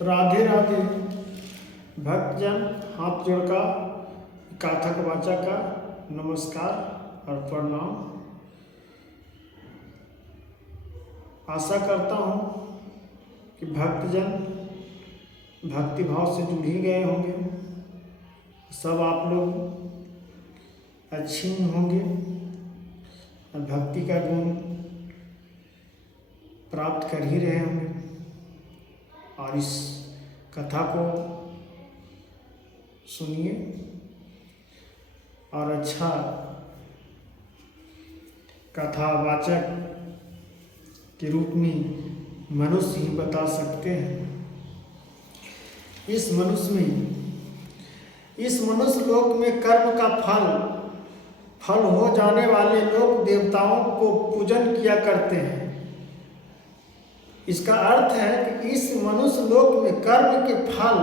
राधे राधे। भक्तजन हाथ जोड़कर काथक वाचा का नमस्कार और प्रणाम। आशा करता हूँ कि भक्तजन भक्ति भाव से जुड़ ही गए होंगे। सब आप लोग अच्छी होंगे और भक्ति का गुण प्राप्त कर ही रहे होंगे। और इस कथा को सुनिए और अच्छा कथावाचक के रूप में मनुष्य ही बता सकते हैं। इस मनुष्य लोक में कर्म का फल हो जाने वाले लोग देवताओं को पूजन किया करते हैं। इसका अर्थ है कि इस मनुष्य लोक में कर्म के फल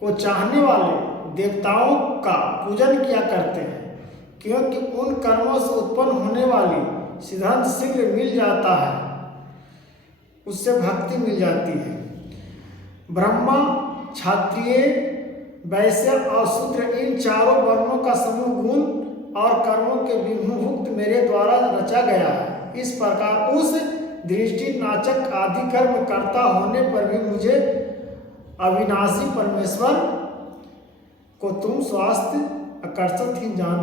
को चाहने वाले देवताओं का पूजन किया करते हैं, क्योंकि उन कर्मों से उत्पन्न होने वाली सिद्धांत शीघ्र मिल जाता है, उससे भक्ति मिल जाती है। ब्रह्मा, क्षत्रिय, वैश्य और शूद्र इन चारों वर्णों का समूह गुण और कर्मों के विभुक्त मेरे द्वारा रचा गया है। इस प्रकार उस दृष्टि नाचक आदि कर्म करता होने पर भी मुझे अविनाशी परमेश्वर को तुम स्वास्थ्य आकर्षित ही जान।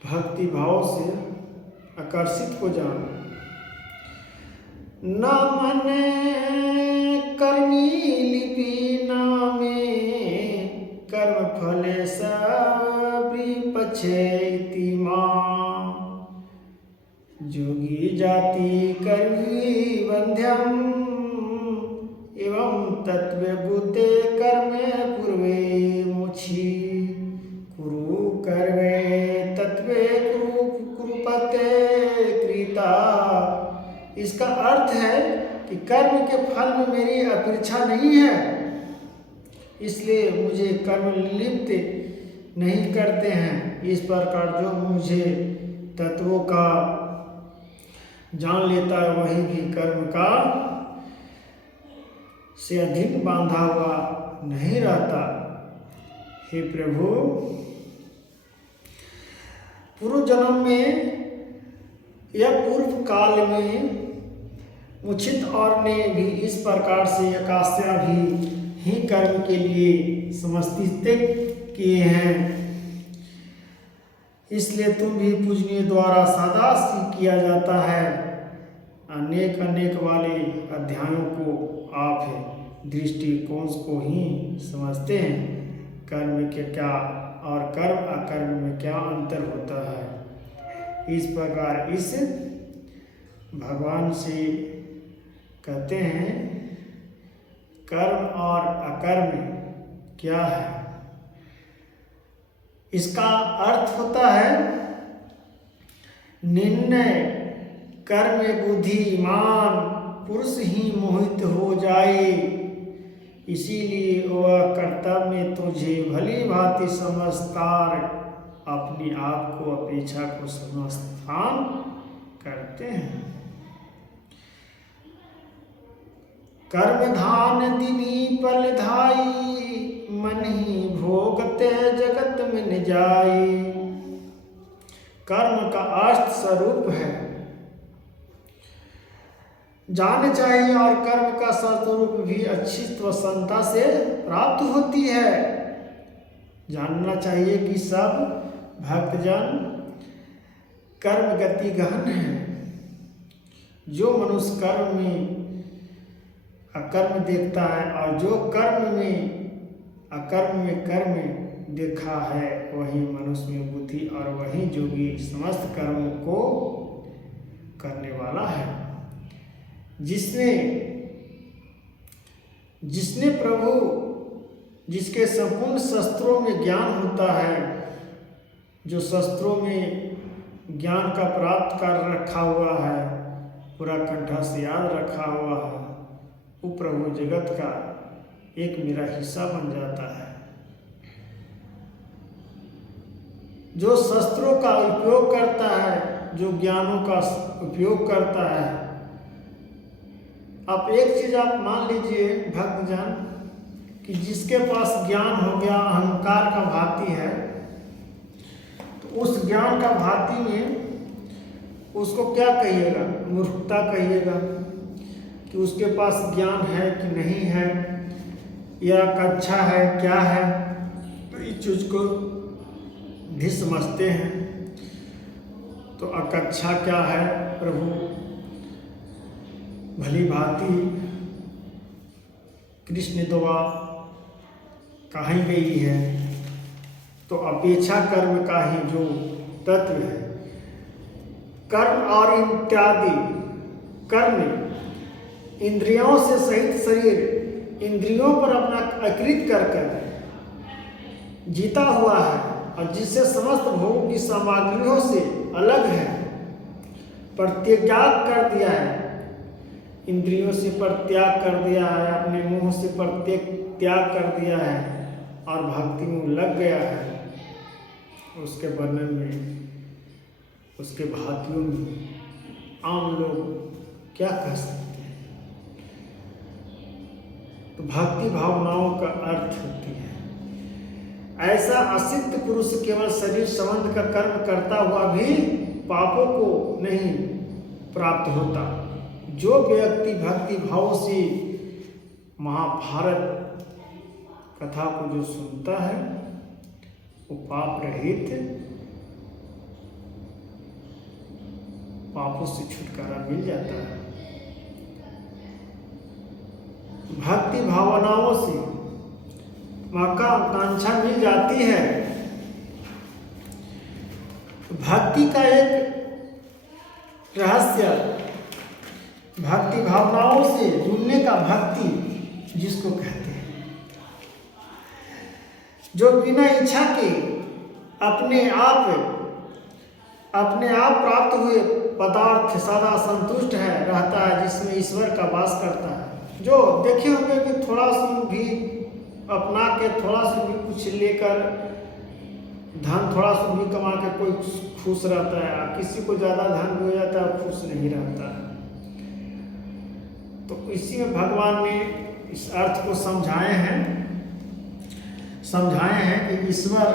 भक्ति भाव से आकर्षित हो जान। न मने कर्मी लिपि नामे कर्म फले सबरी पछे मां। जोगी जाति कर्मी बंध्यम एवं तत्व बुते कर्मे पूर्वे मोक्षी। कुरु कर्वे तत्वे कुरुपते कृता। इसका अर्थ है कि कर्म के फल में मेरी अपेक्षा नहीं है, इसलिए मुझे कर्म लिप्त नहीं करते हैं। इस प्रकार जो मुझे तत्वों का जान लेता है वही भी कर्म का से अधीन बांधा हुआ नहीं रहता। हे प्रभु, पूर्व जन्म में या पूर्व काल में मुचित और ने भी इस प्रकार से अकास्या भी ही कर्म के लिए समस्तित किए हैं। इसलिए तुम भी पूजनीय द्वारा सदा किया जाता है। अनेक वाले अध्यायों को आप दृष्टिकोण को ही समझते हैं। कर्म के क्या और कर्म अकर्म में क्या अंतर होता है। इस प्रकार इस भगवान से कहते हैं कर्म और अकर्म क्या है। इसका अर्थ होता है निर्णय कर्म बुद्धिमान पुरुष ही मोहित हो जाए। इसीलिए वह कर्तव्य तुझे भली भांति समझदार अपने आप को अपेक्षा को समस्थान करते हैं। कर्म धान दिनी पल धाई मन ही भोगते जगत में न जाई। कर्म का अर्थ स्वरूप है जान चाहिए और कर्म का स्वरूप भी अच्छी प्रसन्नता से प्राप्त होती है। जानना चाहिए कि सब भक्तजन कर्म गति गहन है। जो मनुष्य कर्म में अकर्म देखता है और जो कर्म में अकर्म में कर्म देखा है, वही मनुष्य में बुद्धि और वही जोगी समस्त कर्मों को करने वाला है। जिसने प्रभु जिसके संपूर्ण शस्त्रों में ज्ञान होता है, जो शस्त्रों में ज्ञान का प्राप्त कर रखा हुआ है, पूरा कंठा से याद रखा हुआ है, वो प्रभु जगत का एक मेरा हिस्सा बन जाता है। जो शस्त्रों का उपयोग करता है, जो ज्ञानों का उपयोग करता है, आप एक चीज आप मान लीजिए भक्तजन कि जिसके पास ज्ञान हो गया, अहंकार का भांति है, तो उस ज्ञान का भांति में उसको क्या कहिएगा? मूर्खता कहिएगा कि उसके पास ज्ञान है कि नहीं है, या कक्षा है क्या है, तो इस चीज को भी समझते हैं। तो अकक्षा क्या है प्रभु भली भांति कृष्ण द्वारा कही गई है। तो अपेक्षा कर्म का ही जो तत्व है, कर्म और इत्यादि कर्म इंद्रियों से सहित शरीर इंद्रियों पर अपना अकृत कर जीता हुआ है, और जिससे समस्त भोगों की सामग्रियों से अलग है, परित्याग कर दिया है, इंद्रियों से परित्याग कर दिया है, अपने मुंह से परित्याग कर दिया है और भक्ति में लग गया है। उसके वर्णन में, उसके भांतियों में आम लोग क्या कह सकते हैं? तो भक्ति भावनाओं का अर्थ होती है ऐसा असिद्ध पुरुष केवल शरीर संबंध का कर्म करता हुआ भी पापों को नहीं प्राप्त होता। जो व्यक्ति भक्ति भाव से महाभारत कथा को जो सुनता है वो पाप रहित, पापों से छुटकारा मिल जाता है। भक्ति भावनाओं से महत्वाकांक्षा मिल जाती है। भक्ति का एक रहस्य, भक्ति भावनाओं से जुड़ने का भक्ति जिसको कहते हैं, जो बिना इच्छा के अपने आप प्राप्त हुए पदार्थ सदा संतुष्ट है रहता है, जिसमें ईश्वर का वास करता है। जो देखे होंगे कि थोड़ा सा भी अपना के, थोड़ा सा भी कुछ लेकर, धन थोड़ा सा भी कमा के कोई खुश रहता है, किसी को ज़्यादा धन भी हो जाता है खुश नहीं रहता है। तो इसी में भगवान ने इस अर्थ को समझाए हैं कि ईश्वर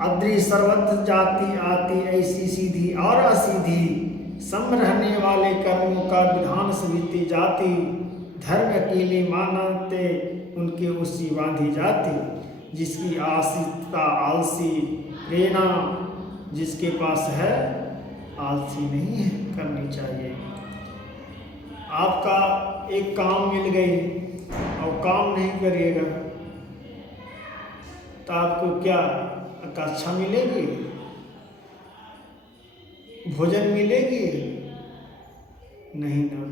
अद्रि सर्वत्र जाति आती ऐसी सीधी और असीधी, सम रहने वाले कर्मों का विधान सविति जाति, धर्म अकेले मानते उनके उसी बांधी जाती, जिसकी आसिता आलसी प्रेरणा, जिसके पास है आलसी नहीं है करनी चाहिए। आपका एक काम मिल गई और काम नहीं करिएगा तो आपको क्या कक्षा मिलेगी, भोजन मिलेगी? नहीं ना।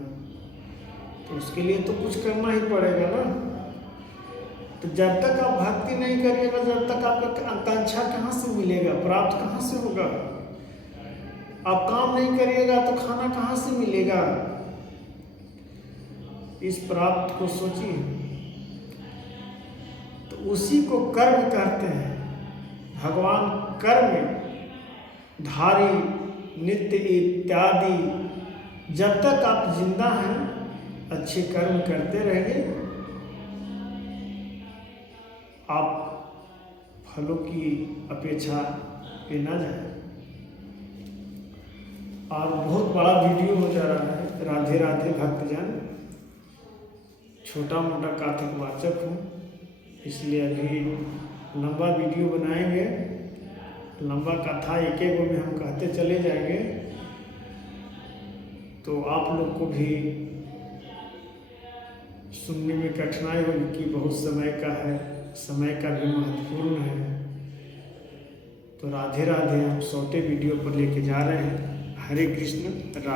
तो उसके लिए तो कुछ करना ही पड़ेगा ना। तो जब तक आप भक्ति नहीं करिएगा, जब तक आपका आकांक्षा कहाँ से मिलेगा, प्राप्त कहाँ से होगा? आप काम नहीं करिएगा तो खाना कहाँ से मिलेगा? इस प्राप्त को सोचिए। तो उसी को कर्म कहते हैं। भगवान कर्म धारी नित्य इत्यादि, जब तक आप जिंदा हैं अच्छे कर्म करते रहिए, आप फलों की अपेक्षा पे न जाए। और बहुत बड़ा वीडियो हो जा रहा है। राधे राधे भक्तजन, छोटा मोटा काथिक वाचक हूँ, इसलिए अभी लंबा वीडियो बनाएंगे। लंबा कथा एक एक में हम कहते चले जाएंगे, तो आप लोग को भी सुनने में कठिनाई होगी कि बहुत समय का है, समय का भी महत्वपूर्ण है। तो राधे राधे, हम छोटे वीडियो पर लेके जा रहे हैं। हरे कृष्ण। राधे।